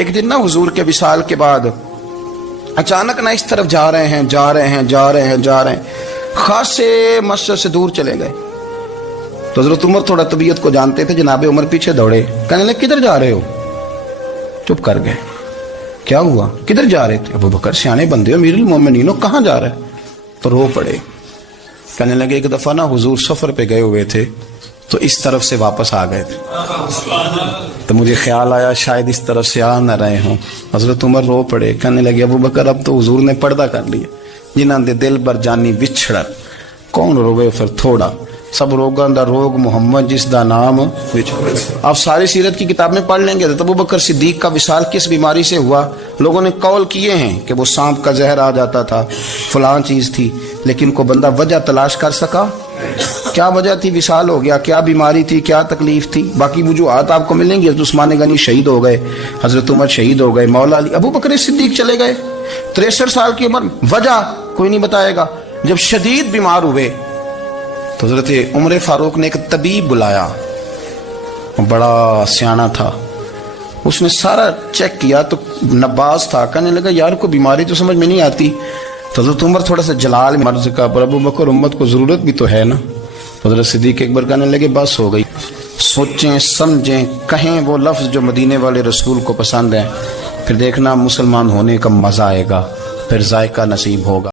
ایک دن نا حضور کے وصال کے بعد اچانک نہ اس طرف جا رہے ہیں خاصے مسجد سے دور چلے گئے. تو حضرت عمر تھوڑا طبیعت کو جانتے تھے. جناب عمر پیچھے دوڑے, کہنے لگے کدھر جا رہے ہو؟ چپ کر گئے. کیا ہوا؟ کدھر جا رہے تھے؟ ابو بکر سیانے بندے ہو, امیر المومنین ہو, کہاں جا رہے؟ تو رو پڑے. کہنے لگے ایک دفعہ نا حضور سفر پہ گئے ہوئے تھے تو اس طرف سے واپس آ گئے تھے, تو مجھے خیال آیا شاید اس طرف سے آ نہ رہے ہوں. حضرت عمر رو پڑے. کہنے لگے ابو بکر اب تو حضور نے پردہ کر لیا. جنہاں دے دل بر جانی وچھڑ کون روے پھر تھوڑا, سب روگاں دا روگ محمد جس دا نام. آپ ساری سیرت کی کتاب میں پڑھ لیں گے تو ابو بکر صدیق کا وصال کس بیماری سے ہوا. لوگوں نے قول کیے ہیں کہ وہ سانپ کا زہر آ جاتا تھا, فلاں چیز تھی, لیکن کو بندہ وجہ تلاش کر سکا؟ کیا وجہ تھی وصال ہو گیا؟ کیا بیماری تھی؟ کیا تکلیف تھی؟ باقی وجوہات آپ کو ملیں گی. حضرت عثمان غنی شہید ہو گئے, حضرت عمر شہید ہو گئے, مولا علی, ابو بکر صدیق چلے گئے 63 سال کی عمر. وجہ کوئی نہیں بتائے گا. جب شدید بیمار ہوئے تو حضرت عمر فاروق نے ایک طبیب بلایا, بڑا سیانا تھا. اس نے سارا چیک کیا تو نباز تھا. کہنے لگا یار کو بیماری تو سمجھ میں نہیں آتی. تو حضرت عمر تھوڑا سا جلال مرض کا, پر ابو بکر امت کو ضرورت بھی تو ہے نا. حضرت صدیق ایک بار کہنے لگے بس ہو گئی, سوچیں سمجھیں کہیں وہ لفظ جو مدینے والے رسول کو پسند ہیں, پھر دیکھنا مسلمان ہونے کا مزہ آئے گا, پھر ذائقہ نصیب ہوگا.